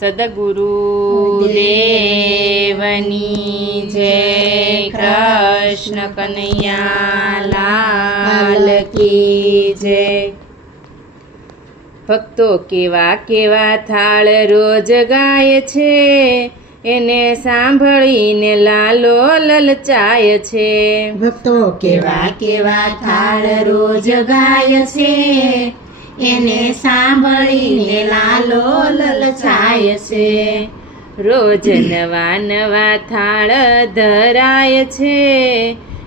સદગુરુ દેવની જય. કૃષ્ણ કનૈયા લાલ કી જય. ભક્તો કેવા કેવા થાળ રોજ ગાય છે, એને સાંભળીને લાલો લલચાય છે. ભક્તો કેવા કેવા થાળ રોજ ગાય છે, એને સાંભળીને લાલો લલચાય છે. રોજ નવા નવા થાળ ધરાય છે,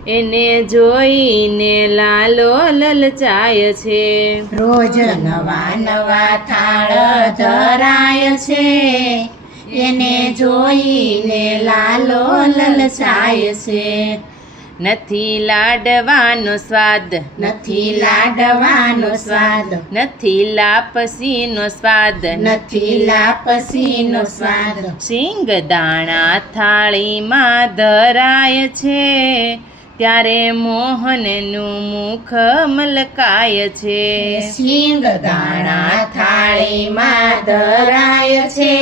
એને જોઈને લાલો લલચાય છે. રોજ નવા નવા થાળ ધરાય છે, એને જોઈને લાલો લલચાય છે. નથી લાડવાનો સ્વાદ, નથી લાડવાનો સ્વાદ, નથી લાપસીનો સ્વાદ, નથી લાપસીનો સ્વાદ. શિંગદાણા થાળીમાં ધરાય છે, ત્યારે મોહનનું મુખ મલકાય છે. શિંગદાણા થાળીમાં ધરાય છે,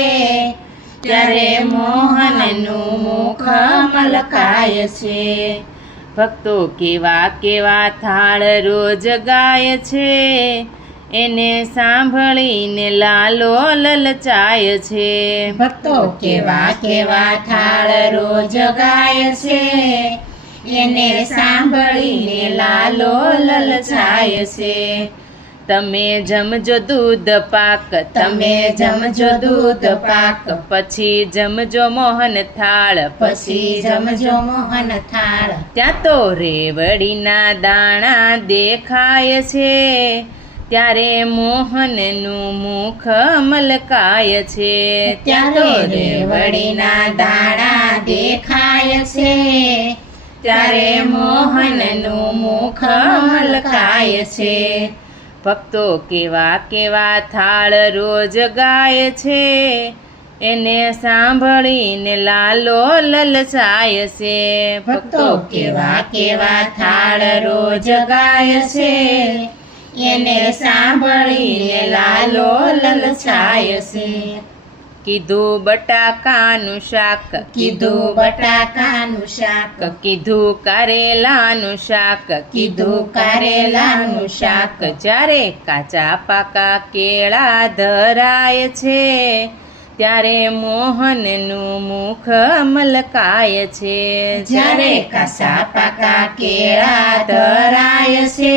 ત્યારે મોહનનું મુખ મલકાય છે. ભક્તો કેવા કેવા થાળ રોજ ગાય છે, એને સાંભળીને લાલો લલચાય છે. ભક્તો કેવા કેવા થાળ રોજ ગાય છે, એને સાંભળીને લાલો લલચાય છે. તમે જમજો દૂધ પાક, તમે જમજો દૂધ પાક, પછી જમજો મોહન થાળ, પછી જમજો મોહન થાળ. ત્યાં તો રેવડીના દાણા દેખાય છે, ત્યારે મોહનનું મુખ મલકાય છે. ત્યારે રેવડીના દાણા દેખાય છે, ત્યારે મોહનનું મુખ મલકાય છે. ભક્તો કેવા કેવા થાળ રોજ ગાય છે, એને સાંભળીને લાલો લલચાય છે. ભક્તો કેવા કેવા થાળ રોજ ગાય છે, એને સાંભળીને લાલો લલચાય છે. કીધું બટાકાનું શાક, કીધું બટાકાનું શાક, કીધું કારેલાનું શાક, કીધું કારેલાનું શાક. જ્યારે કાચા પાકા કેળા ધરાય છે, ત્યારે મોહનનું મુખ મલકાય છે. જ્યારે કાચા પાકા કેળા ધરાય છે,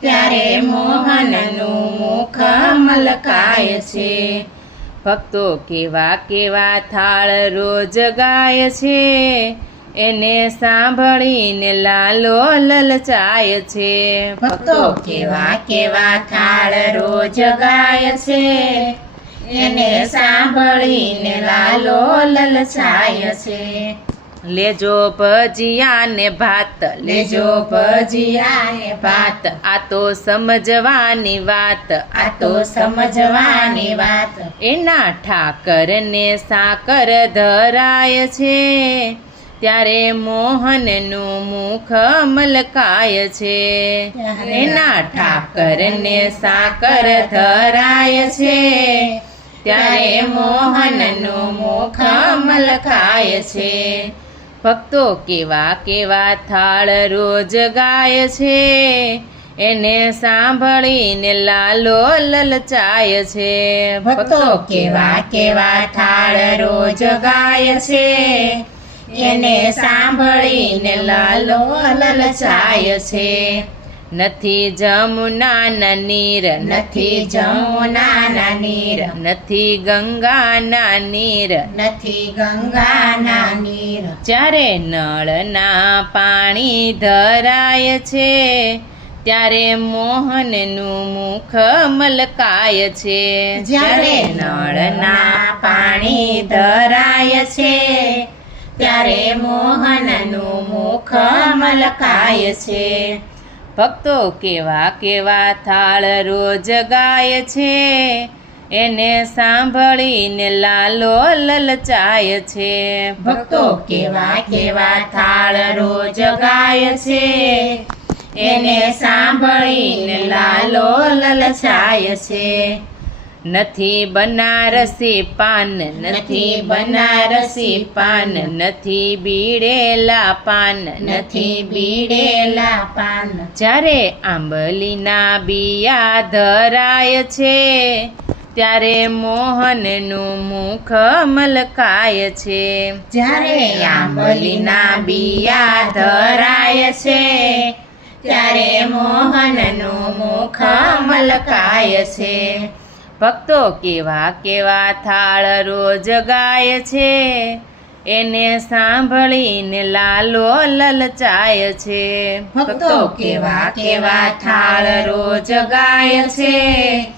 ત્યારે મોહનનું મુખ મલકાય છે. ભક્તો કેવા કેવા થાળ રોજ ગાય છે, એને સાંભળીને લાલો લલચાય છે. ભક્તો કેવા કેવા થાળ રોજ ગાય છે, એને સાંભળીને લાલો લલચાય છે. લેજો ભજીયા ને ભાત, લેજો ભજીયા ને ભાત, આ તો સમજવાની વાત, આ તો સમજવાની વાત. એના ઠાકરને સાકર ધરાય છે, ત્યારે મોહનનું મુખ મલકાય છે. એના ઠાકરને સાકર ધરાય છે, ત્યારે મોહનનું મુખ મલકાય છે. ભક્તો કેવા કેવા થાળ રોજ ગાય છે, એને સાંભળીને લાલો લલચાય છે. ભક્તો કેવા કેવા થાળ રોજ ગાય છે, એને સાંભળીને લાલો લલચાય છે. નથી જમુનાના નીર, નથી જમુનાના નીર, નથી ગંગાના નીર, નથી ગંગાના નીર. જ્યારે નળના પાણી ધરાય છે, ત્યારે મોહનનું મુખ મલકાય છે. જ્યારે નળના પાણી ધરાય છે, ત્યારે મોહનનું મુખ મલકાય છે. ભક્તો કેવા કેવા થાળ રોજ ગાય છે, એને સાંભળીને લાલો લલચાય છે. ભક્તો કેવા કેવા થાળ રોજ ગાય છે, એને સાંભળીને લાલો લલચાય છે. નથી બનારસી પાન, નથી બનારસી પાન, નથી બીડેલા પાન, નથી બીડેલા પાન. જ્યારે આંબલીના બિયા ધરાય છે ત્યારે મોહનનું મુખ મલકાય છે. જ્યારે આંબલીના બિયા ધરાય છે ત્યારે મોહનનું મુખ મલકાય છે. ભક્તો કેવા કેવા થાળ રોજ ગાય છે, એને સાંભળીને લાલો લલચાય છે. ભક્તો કેવા કેવા થાળ રોજ ગાય છે,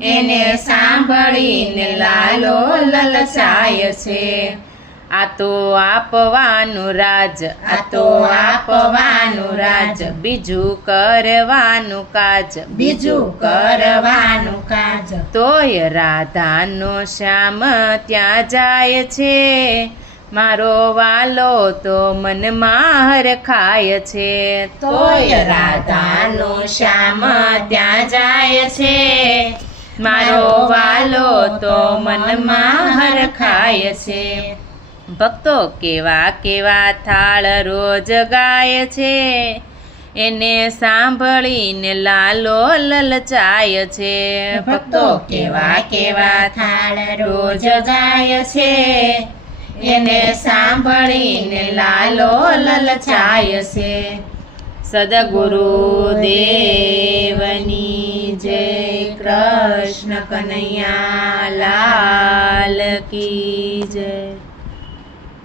એને સાંભળીને લાલો લલચાય છે. આ તો આપવાનું રાજ, આ તો આપવાનું રાજ, બીજું કરવાનું કાજ, બીજું કરવાનું કાજ. તોય રાધાનો શ્યામ ત્યાં જાય છે, મારો વાલો તો મનમાં હરખાય છે. તોય રાધાનો શ્યામ ત્યાં જાય છે, મારો વાલો તો મનમાં હરખાય છે. ભક્તો કેવા કેવા થાળ રોજ ગાય છે, એને સાંભળીને લાલો લલચાય છે. ભક્તો કેવા કેવા થાળ રોજ ગાય છે, એને સાંભળીને લાલો લલચાય છે. સદગુરુ દેવની જય. કૃષ્ણ કનૈયા લાલ કી જય.